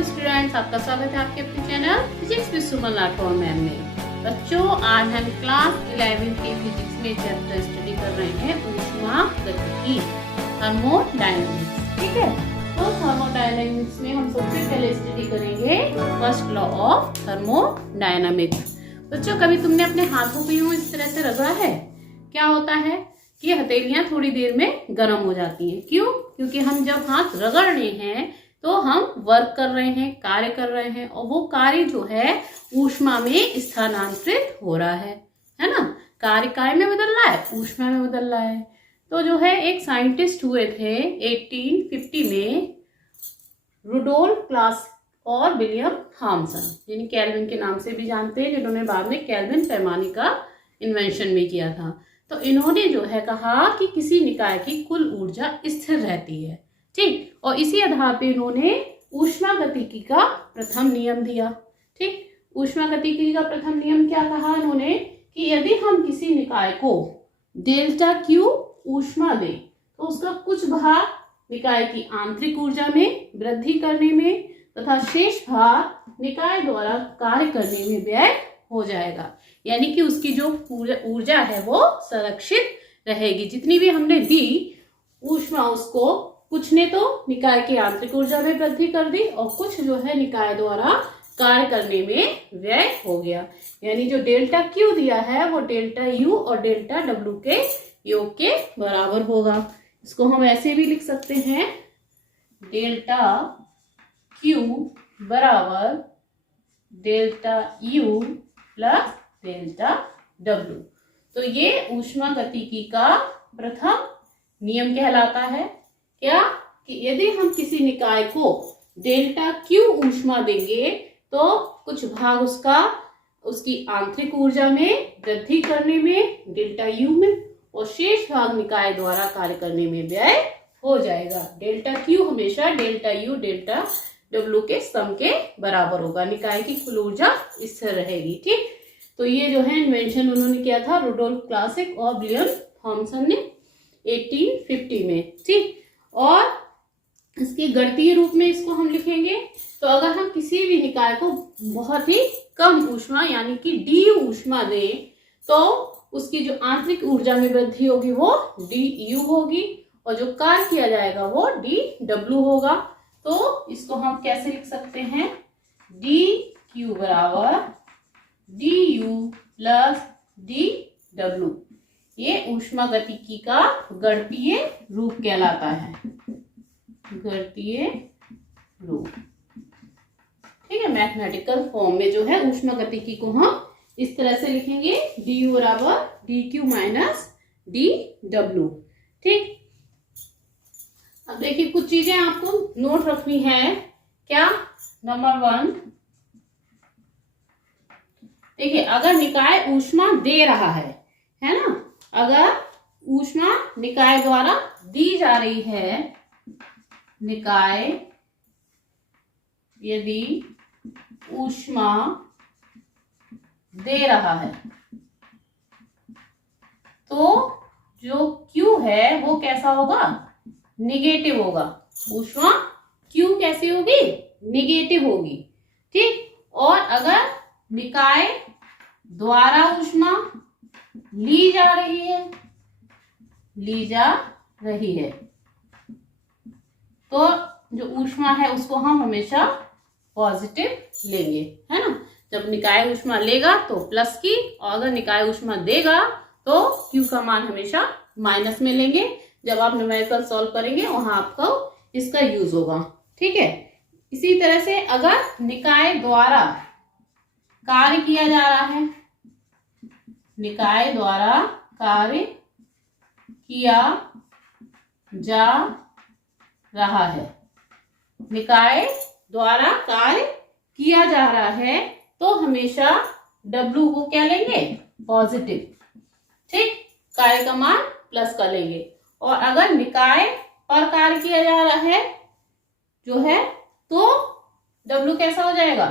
Students, आपका स्वागत है आपके अपने channel physics with Suman Rathore ma'am में। बच्चों, आज हम क्लास 11 के फिजिक्स में चैप्टर स्टडी कर रहे हैं ऊष्मागतिकी, थर्मोडायनेमिक्स। ठीक है, तो थर्मोडायनेमिक्स में हम सबसे पहले स्टडी करेंगे फर्स्ट लॉ ऑफ थर्मोडायनेमिक्स। बच्चों, कभी तुमने अपने हाथों को यूं इस तरह से रगड़ा है? क्या होता है कि हथेलियां थोड़ी देर में गर्म हो जाती हैं। क्यों? क्योंकि हम जब हाथ रगड़ रहे हैं तो हम वर्क कर रहे हैं, कार्य कर रहे हैं, और वो कार्य जो है ऊष्मा में स्थानांतरित हो रहा है ना। कार्य में बदल रहा है, ऊष्मा में बदल रहा है। तो जो है एक साइंटिस्ट हुए थे 1850 में, रुडोल्फ क्लासिक और विलियम थॉमसन, यानी केल्विन के नाम से भी जानते हैं, जिन्होंने बाद में केल्विन पैमाने का इन्वेंशन भी किया था। तो इन्होंने जो है कहा कि किसी निकाय की कुल ऊर्जा स्थिर रहती है। ठीक, और इसी आधार पे इन्होंने ऊष्मागतिकी का प्रथम नियम दिया। ठीक, ऊष्मागतिकी का प्रथम नियम क्या कहा इन्होंने कि यदि हम किसी निकाय को डेल्टा क्यू ऊष्मा दें तो उसका कुछ भाग निकाय की आंतरिक ऊर्जा में वृद्धि करने में तथा शेष भाग निकाय द्वारा कार्य करने में व्यय हो जाएगा। यानी कि उसकी जो ऊर्जा है वो संरक्षित रहेगी। जितनी भी हमने दी ऊष्मा, उसको कुछ ने तो निकाय की आंतरिक ऊर्जा में वृद्धि कर दी और कुछ जो है निकाय द्वारा कार्य करने में व्यय हो गया। यानी जो डेल्टा क्यू दिया है वो डेल्टा यू और डेल्टा डब्ल्यू के योग के बराबर होगा। इसको हम ऐसे भी लिख सकते हैं, डेल्टा क्यू बराबर delta U plus delta W. तो ये ऊष्मागतिकी का प्रथम नियम कहलाता है। क्या? कि यदि हम किसी निकाय को डेल्टा क्यू ऊष्मा देंगे तो कुछ भाग उसकी आंतरिक ऊर्जा में वृद्धि करने में डेल्टा यू में, और शेष भाग निकाय द्वारा कार्य करने में व्यय हो जाएगा। डेल्टा क्यू हमेशा डेल्टा यू डेल्टा डब्ल्यू के सम के बराबर होगा। निकाय की कुल ऊर्जा स्थिर रहेगी। ठीक, तो ये जो है इन्वेंशन उन्होंने किया था रुडोल्फ क्लासिक और विलियम थॉमसन ने 1850 में। ठीक, और इसके गणितीय रूप में इसको हम लिखेंगे तो अगर हम किसी भी निकाय को बहुत ही कम ऊष्मा यानी कि डी ऊष्मा दें तो उसकी जो आंतरिक ऊर्जा में वृद्धि होगी वो डी यू होगी और जो कार्य किया जाएगा वो डी डब्ल्यू होगा। तो इसको हम कैसे लिख सकते हैं, डी क्यू बराबर D you plus D W. ये ऊष्मागतिकी का गणितीय रूप कहलाता है, गणितीय रूप। ठीक है, मैथमेटिकल फॉर्म में जो है ऊष्मागतिकी को हम इस तरह से लिखेंगे, डी यू बराबर D Q minus D W. ठीक, अब देखिए कुछ चीजें आपको नोट रखनी है। क्या? नंबर 1, देखिए अगर निकाय ऊष्मा दे रहा है ना, अगर ऊष्मा निकाय द्वारा दी जा रही है, निकाय यदि ऊष्मा दे रहा है तो जो Q है वो कैसा होगा? निगेटिव होगा। ऊष्मा Q कैसी होगी? निगेटिव होगी। ठीक, और अगर निकाय द्वारा ऊष्मा ली जा रही है तो जो ऊष्मा है उसको हम हमेशा पॉजिटिव लेंगे, है ना। जब निकाय ऊष्मा लेगा तो प्लस की, और अगर निकाय ऊष्मा देगा तो Q का मान हमेशा माइनस में लेंगे। जब आप न्यूमेरिकल सॉल्व करेंगे वहां आपको इसका यूज होगा। ठीक है, इसी तरह से अगर निकाय द्वारा कार्य किया जा रहा है, निकाय द्वारा कार्य किया जा रहा है, निकाय द्वारा कार्य किया जा रहा है तो हमेशा W को क्या लेंगे? पॉजिटिव। ठीक, कार्य का मान प्लस का लेंगे। और अगर निकाय पर कार्य किया जा रहा है जो है तो W कैसा हो जाएगा?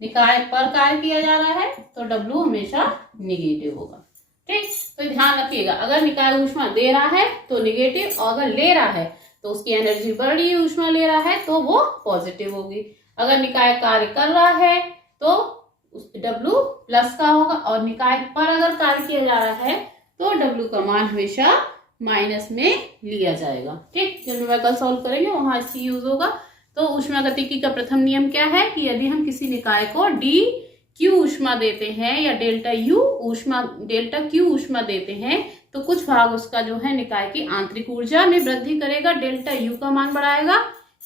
निकाय पर कार्य किया जा रहा है तो W हमेशा निगेटिव होगा। ठीक, तो ध्यान रखिएगा, अगर निकाय ऊष्मा दे रहा है तो निगेटिव, और अगर ले रहा है तो उसकी एनर्जी बढ़ रही है, ऊष्मा ले रहा है तो वो पॉजिटिव होगी। अगर निकाय कार्य कर रहा है तो W प्लस का होगा, और निकाय पर अगर कार्य किया जा रहा है तो W का मान हमेशा माइनस में लिया जाएगा। ठीक, जब न्यूमेरिकल सॉल्व करेंगे वहां इसकी यूज होगा। तो ऊष्मागतिकी का प्रथम नियम क्या है कि यदि हम किसी निकाय को डी क्यू ऊष्मा देते हैं या डेल्टा क्यू ऊष्मा देते हैं तो कुछ भाग उसका जो है निकाय की आंतरिक ऊर्जा में वृद्धि करेगा, डेल्टा यू का मान बढ़ाएगा,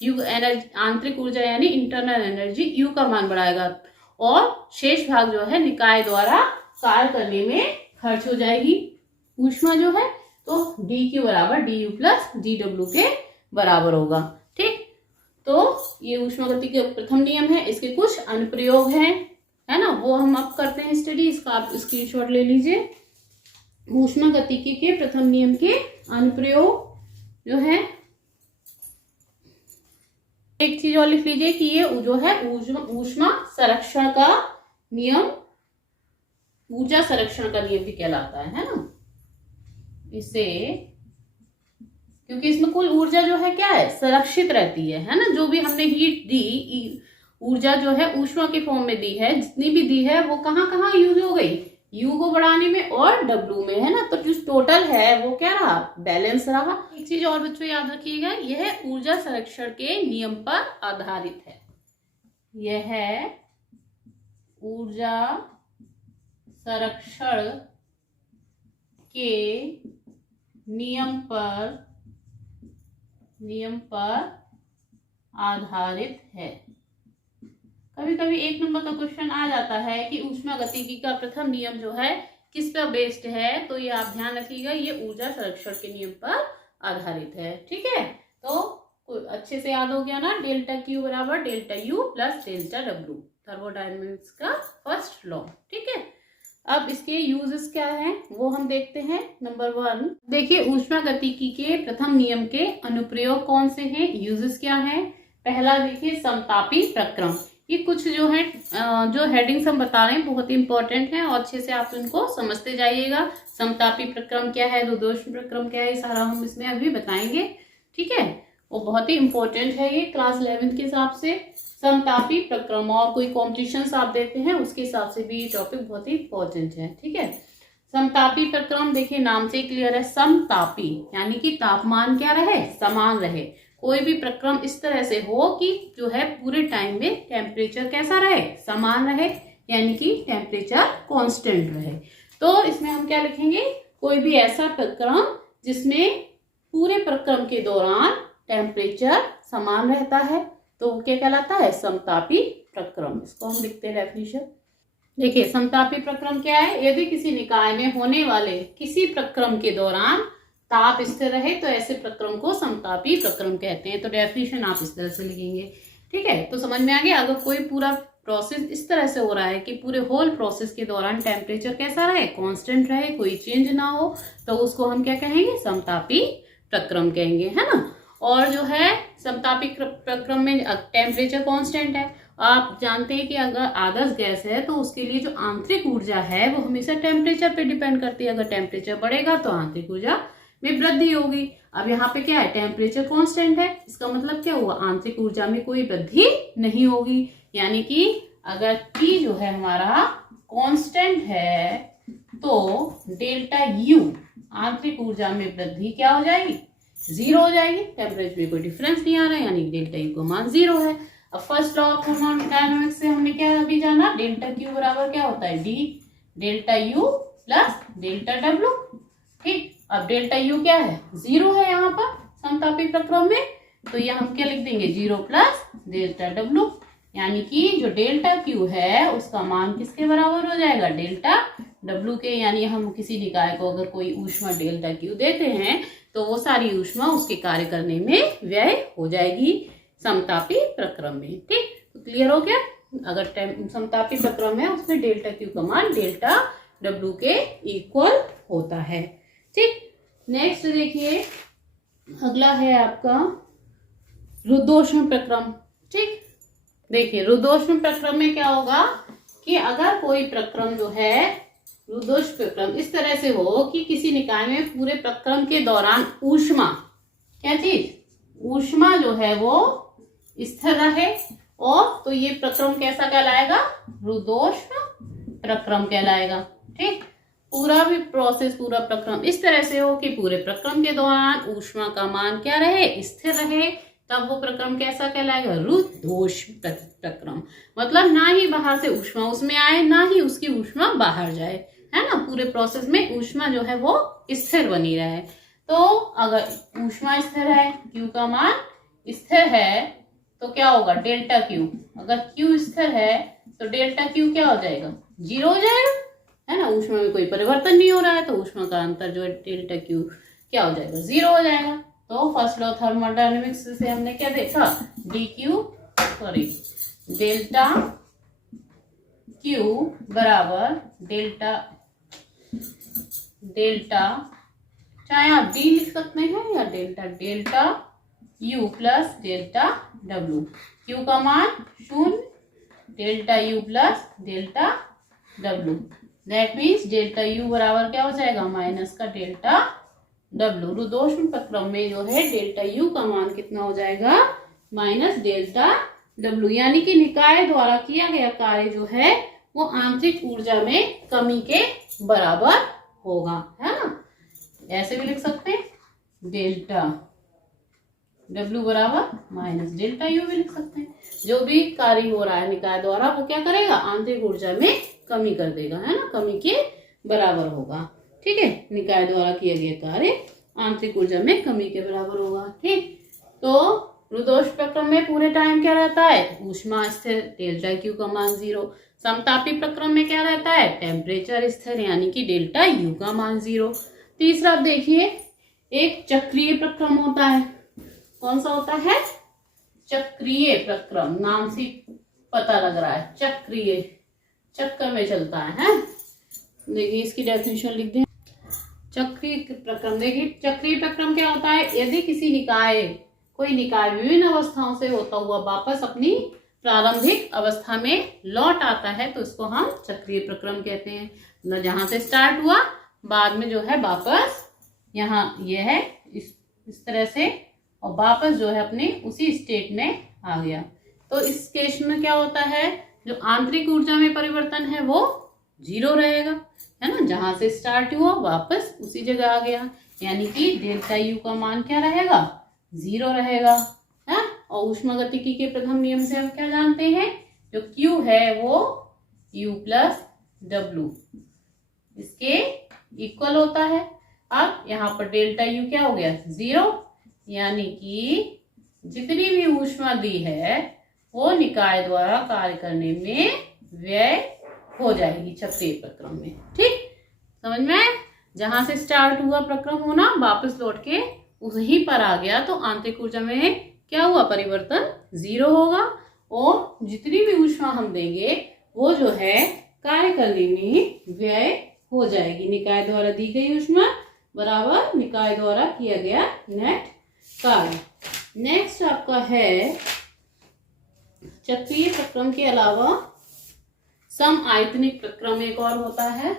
यू एनर्जी आंतरिक ऊर्जा यानी इंटरनल एनर्जी यू का मान बढ़ाएगा, और शेष भाग जो है निकाय द्वारा कार्य करने में खर्च हो जाएगी ऊष्मा जो है, तो डी क्यू बराबर D you plus D W के बराबर होगा। ठीक, तो ये ऊष्मागतिकी का प्रथम नियम है। इसके कुछ अनुप्रयोग हैं, है ना, वो हम अब करते हैं स्टडी, इसका आप स्क्रीनशॉट ले लीजिए। ऊष्मागतिकी के प्रथम नियम के अनुप्रयोग जो है, एक चीज और लिख लीजिए कि ये जो है ऊष्मा संरक्षण का नियम, ऊर्जा संरक्षण का नियम भी कहलाता है ना। इसे क्योंकि इसमें कुल ऊर्जा जो है क्या है, संरक्षित रहती है ना। जो भी हमने हीट दी, ऊर्जा जो है ऊष्मा के फॉर्म में दी है, जितनी भी दी है वो कहाँ कहाँ यूज हो गई, यू को बढ़ाने में और डब्ल्यू में, है ना। तो जो टोटल है वो क्या रहा, बैलेंस रहा। एक चीज और बच्चों याद रखिएगा, यह ऊर्जा संरक्षण के नियम पर आधारित है। यह ऊर्जा संरक्षण के नियम पर आधारित है। कभी कभी एक नंबर का क्वेश्चन आ जाता है कि ऊष्मागतिकी का प्रथम नियम जो है किस पर बेस्ड है, तो ये आप ध्यान रखिएगा, ये ऊर्जा संरक्षण के नियम पर आधारित है। ठीक है, तो अच्छे से याद हो गया ना, डेल्टा क्यू बराबर delta U plus delta W, thermodynamics का फर्स्ट लॉ। ठीक है, अब इसके यूजेस क्या हैं वो हम देखते हैं। नंबर 1 देखिए, ऊष्मागतिकी के प्रथम नियम के अनुप्रयोग कौन से हैं, यूजेस क्या हैं। पहला देखिए, समतापी प्रक्रम। ये कुछ जो है जो हेडिंग्स हम बता रहे हैं बहुत ही इंपॉर्टेंट है और अच्छे से आप इनको समझते जाइएगा। समतापी प्रक्रम क्या है, रुद्धोष्म प्रक्रम क्या है, सारा हम इसमें अभी बताएंगे। ठीक है, वो बहुत ही इंपॉर्टेंट है ये क्लास 11 के हिसाब से। समतापी प्रक्रम और कोई कॉम्पिटिशन्स आप देते हैं उसके हिसाब से भी ये टॉपिक बहुत ही इंपॉर्टेंट है। ठीक है, समतापी प्रक्रम देखिए नाम से क्लियर है, समतापी यानी कि तापमान क्या रहे, समान रहे। कोई भी प्रक्रम इस तरह से हो कि जो है पूरे टाइम में टेम्परेचर कैसा रहे, समान रहे, यानी कि टेम्परेचर कांस्टेंट रहे। तो इसमें हम क्या लिखेंगे, कोई भी ऐसा प्रक्रम जिसमें पूरे प्रक्रम के दौरान टेम्परेचर समान रहता है तो वो क्या कहलाता है, समतापी प्रक्रम। इसको हम लिखते हैं डेफिनेशन। देखिए, समतापी प्रक्रम क्या है, यदि किसी निकाय में होने वाले किसी प्रक्रम के दौरान ताप स्थिर रहे तो ऐसे प्रक्रम को समतापी प्रक्रम कहते हैं। तो डेफिनेशन आप इस तरह से लिखेंगे। ठीक है, तो समझ में आ गया। अगर कोई पूरा प्रोसेस इस तरह से हो रहा है कि पूरे होल प्रोसेस के दौरान टेम्परेचर कैसा रहे, कांस्टेंट रहे, कोई चेंज ना हो, तो उसको हम क्या कहेंगे, समतापी प्रक्रम कहेंगे, है ना। और जो है समतापी प्रक्रम में टेम्परेचर कांस्टेंट है। आप जानते हैं कि अगर आदर्श गैस है तो उसके लिए जो आंतरिक ऊर्जा है वो हमेशा टेम्परेचर पे डिपेंड करती है। अगर टेम्परेचर बढ़ेगा तो आंतरिक ऊर्जा में वृद्धि होगी। अब यहाँ पे क्या है, टेम्परेचर कांस्टेंट है, इसका मतलब क्या हुआ, आंतरिक ऊर्जा में कोई वृद्धि नहीं होगी। यानी कि अगर T जो है हमारा कांस्टेंट है तो डेल्टा यू आंतरिक ऊर्जा में वृद्धि क्या हो जाएगी, 0 हो जाएगी। टेम्परेचर में कोई डिफरेंस नहीं आ रहा है, यानी डेल्टा यू का मान 0 है। अब फर्स्ट लॉ ऑफ थर्मोडायनामिक्स से हमने क्या अभी जाना, डेल्टा क्यू बराबर क्या होता है, D delta U plus delta W. ठीक, अब डेल्टा यू क्या है, 0 है यहाँ पर समतापी प्रक्रम में, तो यहाँ हम क्या लिख देंगे, 0 प्लस डेल्टा डब्ल्यू, यानी कि जो डेल्टा क्यू है उसका मान किसके बराबर हो जाएगा, डेल्टा डब्ल्यू के। यानी हम किसी निकाय को अगर कोई ऊष्मा डेल्टा क्यू देते हैं तो वो सारी ऊष्मा उसके कार्य करने में व्यय हो जाएगी समतापी प्रक्रम में। ठीक, तो क्लियर हो गया। अगर समतापी प्रक्रम है उसमें डेल्टा क्यू का मान डेल्टा डब्ल्यू के इक्वल होता है। ठीक, नेक्स्ट देखिए, अगला है आपका रुद्धोष्म प्रक्रम। ठीक, देखिए रुद्धोष्म प्रक्रम में क्या होगा कि अगर कोई प्रक्रम जो है रुद्धोष्म प्रक्रम इस तरह से हो कि किसी निकाय में पूरे प्रक्रम के दौरान ऊष्मा, क्या चीज, ऊष्मा जो है वो स्थिर रहे और तो ये प्रक्रम कैसा कहलाएगा? रुद्धोष्म प्रक्रम कहलाएगा। ठीक, पूरा भी प्रोसेस, पूरा प्रक्रम इस तरह से हो कि पूरे प्रक्रम के दौरान ऊष्मा का मान क्या रहे? स्थिर रहे, तब वो प्रक्रम कैसा कहलाएगा? रुद्धोष्म प्रक्रम। मतलब ना ही बाहर से ऊष्मा उसमें आए, ना ही उसकी ऊष्मा बाहर जाए, है ना। पूरे प्रोसेस में ऊष्मा जो है वो स्थिर बनी रहे। तो अगर ऊष्मा स्थिर है, Q का मान स्थिर है, तो क्या होगा? Delta Q। अगर Q स्थिर है तो डेल्टा Q क्या हो जाएगा? 0 हो जाएगा, है ना। ऊष्मा में कोई परिवर्तन नहीं हो रहा है, तो ऊष्मा का अंतर जो है डेल्टा Q क्या हो जाएगा? 0 हो जाएगा। तो फर्स्ट लॉ थर्मोडायनेमिक्स से हमने क्या देखा? डेल्टा Q बराबर डेल्टा चाहे आप डी लिख सकते हैं या delta U plus delta W। Q का मान 0, delta U plus delta W। That means delta U बराबर क्या हो जाएगा? माइनस का डेल्टा W। रुद्धोष्म प्रक्रम में जो है डेल्टा U का मान कितना हो जाएगा? Minus delta W। यानी कि निकाय द्वारा किया गया कार्य जो है वो आंतरिक ऊर्जा में कमी के बराबर होगा, है ना। ऐसे भी लिख सकते हैं, डेल्टा W बराबर माइनस डेल्टा U भी लिख सकते हैं। जो भी कार्य हो रहा है निकाय द्वारा वो क्या करेगा? आंतरिक ऊर्जा में कमी कर देगा, है ना, कमी के बराबर होगा। ठीक है, निकाय द्वारा किया गया कार्य आंतरिक ऊर्जा में कमी के बराबर होगा। ठीक, तो रुद्धोष्म प्रक्रम में पूरे टाइम क्या रहता है? ऊष्मा स्थिर, डेल्टा Q का मान 0। समतापी प्रक्रम में क्या रहता है? टेम्परेचर स्थिर, यानी कि डेल्टा U का मान 0। तीसरा देखिए, एक चक्रीय प्रक्रम होता है। कौन सा होता है? चक्रीय प्रक्रम। नाम से पता लग रहा है, चक्रीय, चक्कर में चलता है। देखिए इसकी डेफिनेशन लिख दें। चक्रीय प्रक्रम, देखिए चक्रीय प्रक्रम क्या होता है? यदि कोई निकाय विभिन्न अवस्थाओं से होता हुआ वापस अपनी प्रारंभिक अवस्था में लौट आता है तो इसको हम चक्रीय प्रक्रम कहते हैं। न जहां से स्टार्ट हुआ बाद में जो है वापस यहाँ ये है इस तरह से, और वापस जो है अपने उसी स्टेट में आ गया। तो इस केस में क्या होता है? जो आंतरिक ऊर्जा में परिवर्तन है वो 0 रहेगा, है ना। जहां से स्टार्ट हुआ वापस उसी जगह आ गया, यानी कि डेल्टा U का मान क्या रहेगा? 0 रहेगा, है। और ऊष्मागतिकी के प्रथम नियम से हम क्या जानते हैं? जो Q है वो U प्लस W इसके इक्वल होता है। अब यहाँ पर डेल्टा U क्या हो गया? 0, यानी कि जितनी भी ऊष्मा दी है वो निकाय द्वारा कार्य करने में व्यय हो जाएगी चक्रीय प्रक्रम में। ठीक, समझ में? जहां से स्टार्ट हुआ प्रक्रम होना वापस लौट के वहीं पर आ गया तो आंतरिक ऊर्जा में क्या हुआ? परिवर्तन 0 होगा, और जितनी भी ऊष्मा हम देंगे वो जो है कार्य करने में व्यय हो जाएगी। निकाय द्वारा दी गई ऊष्मा बराबर निकाय द्वारा किया गया नेट कार्य। नेक्स्ट आपका है चक्रीय प्रक्रम के अलावा समआयतनिक प्रक्रम एक और होता है।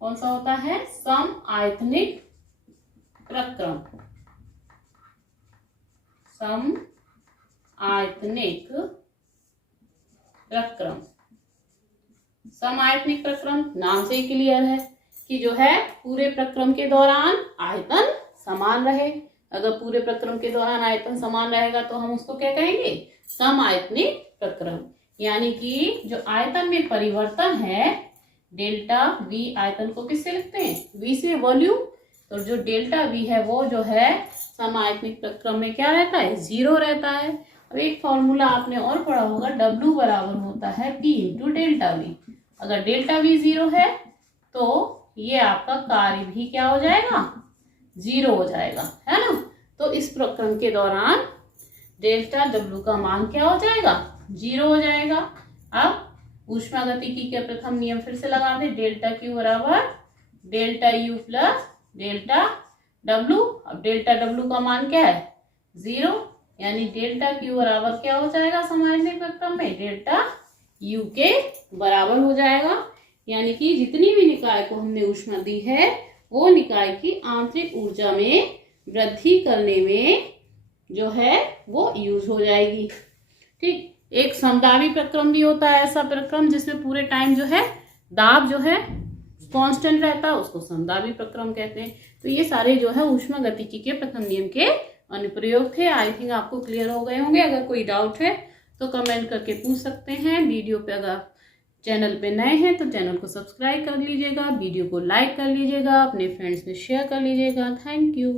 कौन सा होता है? समआयतनिक प्रक्रम। समआयतनिक प्रक्रम, समआयतनिक प्रक्रम नाम से ही क्लियर है कि जो है पूरे प्रक्रम के दौरान आयतन समान रहे। अगर पूरे प्रक्रम के दौरान आयतन समान रहेगा तो हम उसको क्या कहेंगे? समआयतनिक प्रक्रम। यानी कि जो आयतन में परिवर्तन है डेल्टा V, आयतन को किससे लिखते हैं? V से, वॉल्यूम। तो जो डेल्टा V है वो जो है समआयतनिक प्रक्रम में क्या रहता है? 0 रहता है। अब एक फॉर्मूला आपने और पढ़ा होगा, W बराबर होता है P इंटू डेल्टा V। अगर डेल्टा V 0 है तो ये आपका कार्य भी क्या हो जाएगा? 0 हो जाएगा, है ना। तो इस प्रक्रम के दौरान डेल्टा W का मान क्या हो जाएगा? 0 हो जाएगा। अब ऊष्मागतिकी के प्रथम नियम फिर से लगा दे, डेल्टा Q बराबर delta U plus delta W। अब डेल्टा W का मान क्या है? 0, यानी डेल्टा Q बराबर क्या हो जाएगा समआयतनिक प्रक्रम में? डेल्टा U के बराबर हो जाएगा। यानी कि जितनी भी निकाय को हमने ऊष्मा दी है वो निकाय की आंतरिक ऊर्जा में वृद्धि करने में जो है वो यूज हो जाएगी। ठीक। एक समदाबी प्रक्रम भी होता है, ऐसा प्रक्रम जिसमें पूरे टाइम जो है दाब जो है कांस्टेंट रहता है, उसको समदाबी प्रक्रम कहते हैं। तो ये सारे जो है ऊष्मागतिकी के प्रथम नियम के अनुप्रयोग थे। आई थिंक आपको क्लियर हो गए होंगे। अगर कोई डाउट है तो कमेंट करके पूछ सकते हैं। वीडियो पे अगर चैनल पे नए हैं तो चैनल को सब्सक्राइब कर लीजिएगा, वीडियो को लाइक कर लीजिएगा, अपने फ्रेंड्स में शेयर कर लीजिएगा। Thank you.